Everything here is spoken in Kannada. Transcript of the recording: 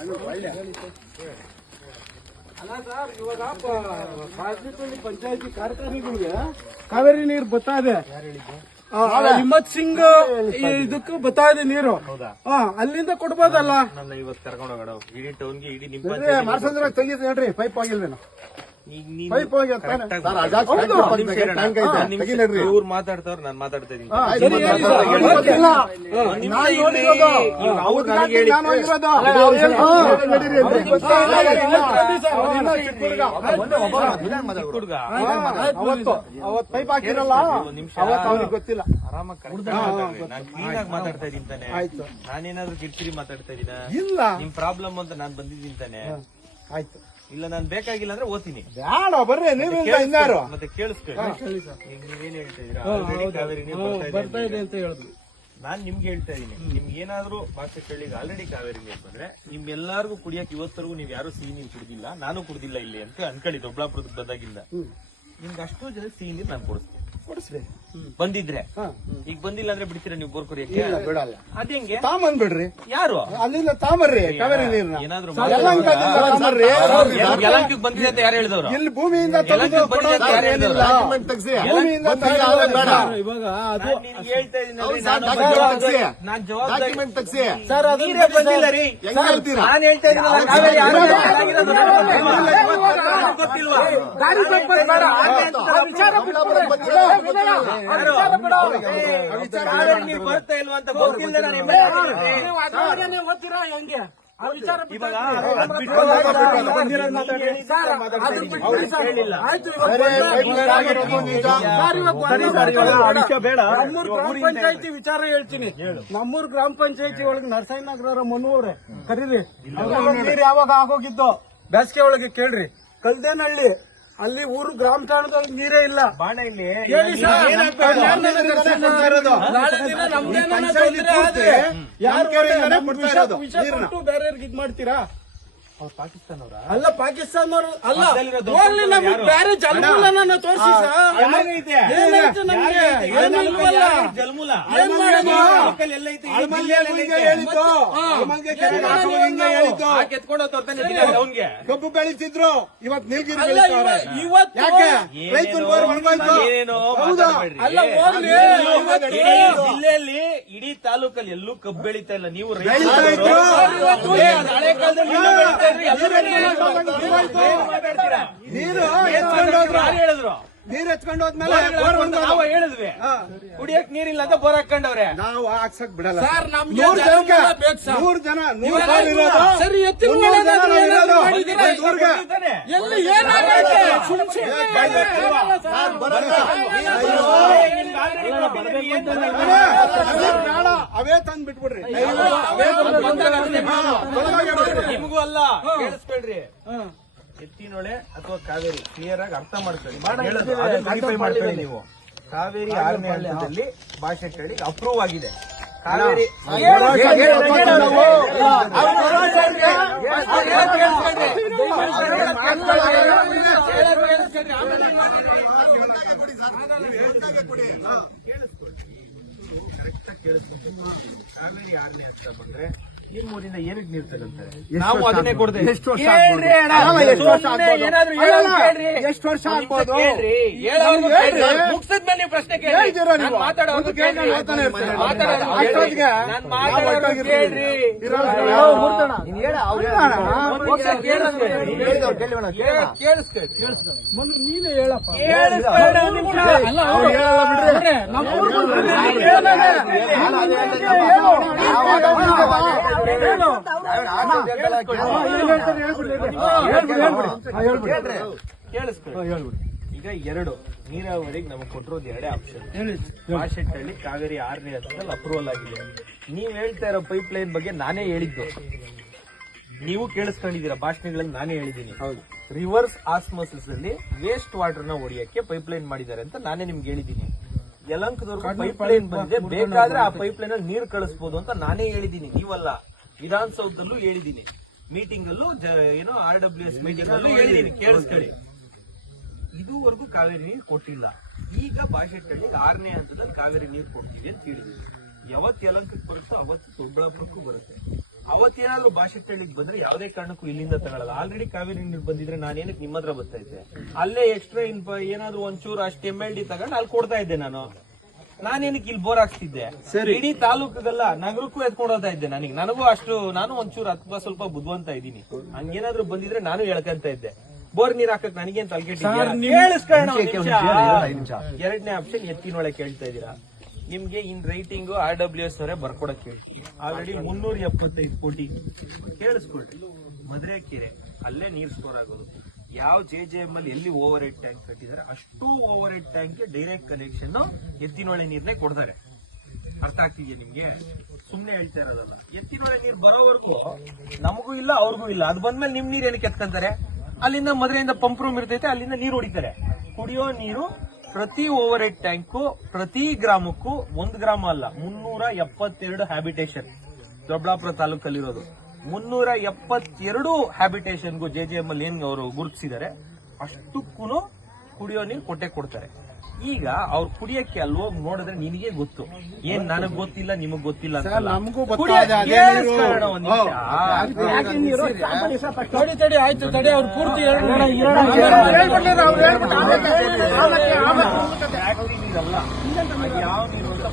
ಅಲ್ಲ ಸರ್, ಇವಾಗ ಪಂಚಾಯತಿ ಕಾರ್ಖಾನೆಗಳಿಗೆ ಕಾವೇರಿ ನೀರು ಬರ್ತಾ ಇದೆ. ಹಿಮ್ಮತ್ ಸಿಂಗ್ ಇದಕ್ಕೂ ಬರ್ತಾ ಇದೆ ನೀರು. ಅಲ್ಲಿಂದ ಕೊಡ್ಬೋದಲ್ಲ? ನನ್ನ ಇವತ್ತು ಕರ್ಕೊಂಡು ಹೋಗೋಣ ಇಡೀ ಟೌನ್ಗೆ, ಇಡೀ ನಿಮ್ಮ ಮಾರ್ಸಂದ್ರ ತೆಗೀರಿ ಹೇಳ್ರಿ, ಪೈಪ್ ಆಗಿಲ್ವೇನು? ಪೈಪ್ ಹೋಗಿ ಇವ್ರು ಮಾತಾಡ್ತಾವ್ರು, ನಾನು ಮಾತಾಡ್ತಾ ಇದ್ದೀನಿ. ಪೈಪ್ ಹಾಕಿರಲ್ಲ, ಗೊತ್ತಿಲ್ಲ. ಆರಾಮಾಗಿ ನಾನು ಕ್ಲೀನ್ ಆಗಿ ಮಾತಾಡ್ತಾ ಇದ್ದೀನಿ ತಾನೆ. ನಾನೇನಾದ್ರೂ ಕಿರ್ಕಿರಿ ಮಾತಾಡ್ತಾ ಇದ್ದೀನ? ಇಲ್ಲ. ನಿಮ್ ಪ್ರಾಬ್ಲಮ್ ಅಂತ ನಾನ್ ಬಂದಿದ್ದೀನಿ ತಾನೆ. ಆಯ್ತು, ಇಲ್ಲ ನಾನು ಬೇಕಾಗಿಲ್ಲ ಅಂದ್ರೆ ಓದ್ತೀನಿ. ಬೇಡ ಬರ್ರಿ, ನೀವ್ಯಾರು ಮತ್ತೆ ಕೇಳಿಸ್ಕೊಳ್ಳಿ. ನೀವೇನ್ ಹೇಳ್ತಾ ಇದೀರಾ? ಕಾವೇರಿ ನೀರು ಬರ್ತಾ ಇದೆ ಅಂತ ಹೇಳಿದ್ರು. ನಾನ್ ನಿಮ್ಗೆ ಹೇಳ್ತಾ ಇದೀನಿ, ನಿಮ್ಗೆ ಏನಾದ್ರು ಭಾಷೆ ಕೇಳಿಗೆ ಆಲ್ರೆಡಿ ಕಾವೇರಿ ನೀರು ಬಂದ್ರೆ ನಿಮ್ಗೆಲ್ಲಾರ್ಗು ಕುಡಿಯಕ್ ಇವತ್ತರೆಗೂ ನೀವ್ ಯಾರು ಸಿಹಿ ನೀರು ಕುಡ್ದಿಲ್ಲ, ನಾನು ಕುಡ್ದಿಲ್ಲ ಇಲ್ಲಿ ಅಂತ ಅನ್ಕೊಳ್ಳಿ. ದೊಡ್ಡಬಳ್ಳಾಪುರಕ್ಕೆ ಬಂದಾಗಿಂದ ನಿಮ್ಗೆ ಅಷ್ಟು ಜನ ಸಿಹಿ ನೀರು ನಾನು ಕೊಡಿಸ್ತೀನಿ ಬಂದಿದ್ರೆ. ಈಗ ಬಂದಿಲ್ಲ ಅಂದ್ರೆ ಬಿಡ್ತೀರಾ ನೀವು ಬೋರ್ ಕುಡಿಯಕ್ಕೆ? ಬಿಡಲ್ಲ. ಅದೇಂಗೆ ತಾಂಬಂದ್ಬಿಡ್ರಿ. ಯಾರು ಅಲ್ಲಿಂದ ತಾಂಬರ್ರಿ ಕಾವೇರಿ ನೀರ್ನ. ಏನಾದ್ರು ಯಲಹಂಕಕ್ಕೆ ಬಂದಿದೆ ಅಂತ ಯಾರು ಹೇಳಿದವರು? ಇಲ್ಲಿ ಭೂಮಿಯಿಂದ ಭೂಮಿಯಿಂದ ಇವಾಗ ಅದು ಹೇಳ್ತಾ ಇದೀನಿ ನಾನ್ ಜವಾಬ್ದಾರಿ ಸರ್, ನೀರೇ ಬಂದಿಲ್ಲ ರೀ. ನಾನು ಹೇಳ್ತಾ ಇದ್ದೀನಲ್ಲ, ಕಾವೇರಿ ಗೊತ್ತಿಲ್ವಾ? ನೀವು ಬರ್ತಾ ಇಲ್ವಾ ಅಂತ ಗೊತ್ತಿಲ್ಲ. ಪಂಚಾಯತಿ ವಿಚಾರ ಹೇಳ್ತೀನಿ. ನಮ್ಮೂರ್ ಗ್ರಾಮ ಪಂಚಾಯತಿ ಒಳಗೆ ನರಸಯ್ಯನಗರ ಮಣ್ಣೂರೇ ಕರೀರಿ. ನೀರು ಯಾವಾಗ ಆಗೋಗಿದ್ದು ಬೇಸಿಗೆ ಒಳಗೆ ಕೇಳ್ರಿ. ಕಲ್ದೇನಹಳ್ಳಿ ಅಲ್ಲಿ ಊರು ಗ್ರಾಮ ಠಾಣದಲ್ಲಿ ನೀರೇ ಇಲ್ಲ. ಬೇರೆಯವ್ರಿಗೆ ಇದ್ ಮಾಡ್ತೀರಾ? ಪಾಕಿಸ್ತಾನವ್ರ ಅಲ್ಲ, ಪಾಕಿಸ್ತಾನವ್ರು ಅಲ್ಲ. ಬೇರೆ ಜಲಮೂಲನ ತೋರಿಸಿ ಕಬ್ಬು ಬೆಳೀತಿದ್ರು, ಇವತ್ತು ನೀಲಗಿರಿ ಜಿಲ್ಲೆಯಲ್ಲಿ ಇಡೀ ತಾಲೂಕಲ್ಲಿ ಎಲ್ಲೂ ಕಬ್ಬು ಬೆಳೀತಾ ಇಲ್ಲ. ನೀವು ನೀರ್ ಎತ್ಕೊಂಡು ಹೋದ್ಮೇಲೆ ಹೇಳಿದ್ವಿ ಕುಡಿಯಕ್ ನೀರಿಲ್ಲ ಅಂತ ಬೋರ್ ಹಾಕೊಂಡವ್ರೆ. ನಾವು ಹಾಕ್ಸಕ್ ಬಿಡಲ್ಲ. 100 ಜನ ಅವೇ ತಂದ್ ಬಿಟ್ಬಿಡ್ರಿ. ನಿಮಗೂ ಅಲ್ಲ, ಕೇಳಿಸ್ಕೊಳ್ರಿ. ಎತ್ತಿನೊಳೆ ಅಥವಾ ಕಾವೇರಿ ಕ್ಲಿಯರ್ ಆಗಿ ಅರ್ಥ ಮಾಡ್ಕೊಳ್ಳಿ. ಮಾಡ್ಕೊಳ್ಳಿ ನೀವು. ಕಾವೇರಿ 6ನೇ ಹಂತದಲ್ಲಿ ಭಾಷೆ ಕೇಳಿ ಅಪ್ರೂವ್ ಆಗಿದೆ. ಕಾವೇರಿ ಕಾವೇರಿ 6ನೇ ಹಂತ ಬಂದ್ರೆ ನೀರಿನಿಂದ ಏನಕ್ಕೆ ನೀರು ತಗೊಂತಾರೆ? ನಾವು ಅದನ್ನೇ ಕೊಡ್ತೇವೆ. ಎಷ್ಟು ವರ್ಷ ಆಗ್ಬೋದು? ಮುಗಿಸಿದ್ಮೇಲೆ ನೀವು ಪ್ರಶ್ನೆ ಕೇಳ್ರಿ. ಮಾತಾಡೋದು ಕೇಳ್ರಿ. ನೀನೇ ಹೇಳಪ್ಪ. ಈಗ 2 ನೀರಾವರಿಗೆ ನಮಗೆ ಕೊಟ್ಟಿರೋದು 2 ಆಪ್ಷನ್. ಮಾಶೆಟ್ಟಹಳ್ಳಿ ಕಾವೇರಿ 6ನೇ ಹಂತದಲ್ಲಿ ಅಪ್ರೂವಲ್ ಆಗಿದೆ. ನೀವ್ ಹೇಳ್ತಾ ಇರೋ ಪೈಪ್ ಲೈನ್ ಬಗ್ಗೆ ನಾನೇ ಹೇಳಿದ್ದು, ನೀವು ಕೇಳಿಸ್ಕೊಂಡಿದ್ದೀರಾ. ಭಾಷಣಗಳಲ್ಲಿ ನಾನೇ ಹೇಳಿದ್ದೀನಿ. ರಿವರ್ಸ್ ಆಸ್ಮೋಸಿಸ್ ಅಲ್ಲಿ ವೇಸ್ಟ್ ವಾಟರ್ ನ ಹೊಡಿಯಕ್ಕೆ ಪೈಪ್ ಲೈನ್ ಮಾಡಿದ್ದಾರೆ ಅಂತ ನಾನೇ ನಿಮ್ಗೆ ಹೇಳಿದ್ದೀನಿ. ಯಲಹಂಕದವರೆಗೂ ಪೈಪ್ ಲೈನ್ ಬಂದಿದೆ, ಬೇಕಾದ್ರೆ ಆ ಪೈಪ್ ಲೈನ್ ಅಲ್ಲಿ ನೀರು ಕಳಿಸಬಹುದು ಅಂತ ನಾನೇ ಹೇಳಿದ್ದೀನಿ. ನೀವಲ್ಲ, ವಿಧಾನಸೌಧದಲ್ಲೂ ಹೇಳಿದ್ದೀನಿ, ಮೀಟಿಂಗ್ ಅಲ್ಲೂ ಏನೋ RWS ಮೀಟಿಂಗ್ ಅಲ್ಲೂ ಹೇಳಿದ್ದೀನಿ. ಕೇಳಿಸ್ಕೊಳ್ಳಿ. ಇದುವರೆಗೂ ಕಾವೇರಿ ನೀರು ಕೊಟ್ಟಿಲ್ಲ. ಈಗ ಬಾಶೆಟ್ಟಹಳ್ಳಿ 6ನೇ ಹಂತದಲ್ಲಿ ಕಾವೇರಿ ನೀರು ಕೊಡ್ತೀವಿ ಅಂತ ಹೇಳಿದ್ವಿ. ಯಾವತ್ತು ಯಲಹಂಕಕ್ಕೆ ಬರುತ್ತೋ ಅವತ್ತು ದೊಡ್ಡಬಳ್ಳಾಪುರಕ್ಕೂ ಬರುತ್ತೆ. ಅವತ್ತೇನಾದ್ರೂ ಭಾಷೆಟ್ಟಳ್ಳಿಗೆ ಬಂದ್ರೆ ಯಾವುದೇ ಕಾರಣಕ್ಕೂ ಇಲ್ಲಿಂದ ತಗೊಳ್ಳಲ್ಲ. ಆಲ್ರೆಡಿ ಕಾವೇರಿ ನೀರು ಬಂದಿದ್ರೆ ನಾನೇನಕ್ಕೆ ನಿಮ್ಮ ಹತ್ರ ಬರ್ತಾ ಇದ್ದೆ? ಅಲ್ಲೇ ಎಕ್ಸ್ಟ್ರಾ ಏನಾದ್ರು ಒಂಚೂರು ಅಷ್ಟು MLD ತಗೊಂಡು ಅಲ್ಲಿ ಕೊಡ್ತಾ ಇದ್ದೆ ನಾನೇನಕ್ಕೆ ಇಲ್ಲಿ ಬೋರ್ ಹಾಕ್ತಿದ್ದೆ? ಇಡೀ ತಾಲೂಕಲ್ಲ ನಗರಕ್ಕೂ ಎತ್ಕೊಂಡು ಹೋಗ್ತಾ ಇದ್ದೆ. ನನಗೂ ಅಷ್ಟು, ನಾನು ಒಂಚೂರು ಅಥವಾ ಸ್ವಲ್ಪ ಬುದ್ಧಿವಂತ ಇದ್ದೀನಿ. ಹಂಗೇನಾದ್ರು ಬಂದಿದ್ರೆ ನಾನು ಹೇಳ್ಕಂತ ಇದ್ದೆ. ಬೋರ್ ನೀರ್ ಹಾಕಕ್ ನನಗೇನ್ ಕೇಳಿಸ್ಕೊಳ್ಳೋಣ. ಎರಡನೇ ಆಪ್ಷನ್ ಎತ್ತಿನೊಳೆ ಕೇಳ್ತಾ ಇದ್ದೀರಾ. ನಿಮ್ಗೆ ಇನ್ ರೈಟಿಂಗು RWS ಅವರೇ ಬರ್ಕೊಡಕ್ ಹೇಳ್ತೀನಿ. ಆಲ್ರೆಡಿ 375 ಕೋಟಿ ಕೇಳಿಸ್ಕೊಳ್ರಿ. ಮಧುರೆಕೆರೆ ಅಲ್ಲೇ ನೀರ್ ಸ್ಟೋರ್ ಆಗೋದು. ಯಾವ JJM ಅಲ್ಲಿ ಎಲ್ಲಿ ಓವರ್ ಹೆಡ್ ಟ್ಯಾಂಕ್ ಕಟ್ಟಿದ್ದಾರೆ ಅಷ್ಟು overhead tank direct connection ಎತ್ತಿನೊಳೆ ನೀರ್ನೇ ಕೊಡ್ತಾರೆ. ಅರ್ಥ ಆಗ್ತಿದ್ಯಾ ನಿಮ್ಗೆ? ಸುಮ್ನೆ ಹೇಳ್ತಾ ಇರೋದಲ್ಲ. ಎತ್ತಿನೊಳೆ ನೀರ್ ಬರೋವರೆಗೂ ನಮಗೂ ಇಲ್ಲ ಅವ್ರಿಗೂ ಇಲ್ಲ. ಅದು ಬಂದ್ಮೇಲೆ ನಿಮ್ ನೀರ್ ಏನಕ್ಕೆ ಎತ್ಕೊಂತಾರೆ? ಅಲ್ಲಿಂದ ಮಧುರೆಯಿಂದ ಪಂಪ್ ರೂಮ್ ಇರ್ತೈತೆ, ಅಲ್ಲಿಂದ ನೀರು ಹೊಡಿತಾರೆ. ಕುಡಿಯೋ ನೀರು ಪ್ರತಿ ಓವರ್ ಹೆಡ್ ಟ್ಯಾಂಕು ಪ್ರತಿ ಗ್ರಾಮಕ್ಕೂ 1 ಗ್ರಾಮ ಅಲ್ಲ 372 ಹ್ಯಾಬಿಟೇಷನ್ ದೊಡ್ಡಬಳ್ಳಾಪುರ ತಾಲೂಕಲ್ಲಿರೋದು. 372 ಹ್ಯಾಬಿಟೇಷನ್ಗೂ JJM ಅಲ್ಲಿ ಏನ್ ಅವರು ಗುರುತಿಸಿದ್ದಾರೆ ಅಷ್ಟಕ್ಕೂ ಕುಡಿಯೋ ನೀರು ಕೊಡ್ತಾರೆ. ಈಗ ಅವ್ರು ಕುಡಿಯಕ್ಕೆ ಅಲ್ವೋ ನೋಡಿದ್ರೆ ನಿನಗೆ ಗೊತ್ತು, ಏನ್ ನನಗ್ ಗೊತ್ತಿಲ್ಲ ನಿಮಗ್ ಗೊತ್ತಿಲ್ಲ ಅಂತ. ತಡಿ ಆಯ್ತು ತಡಿ, ಅವ್ರು ಪೂರ್ತಿ ಯಾವ ನೀರು ಅಂತ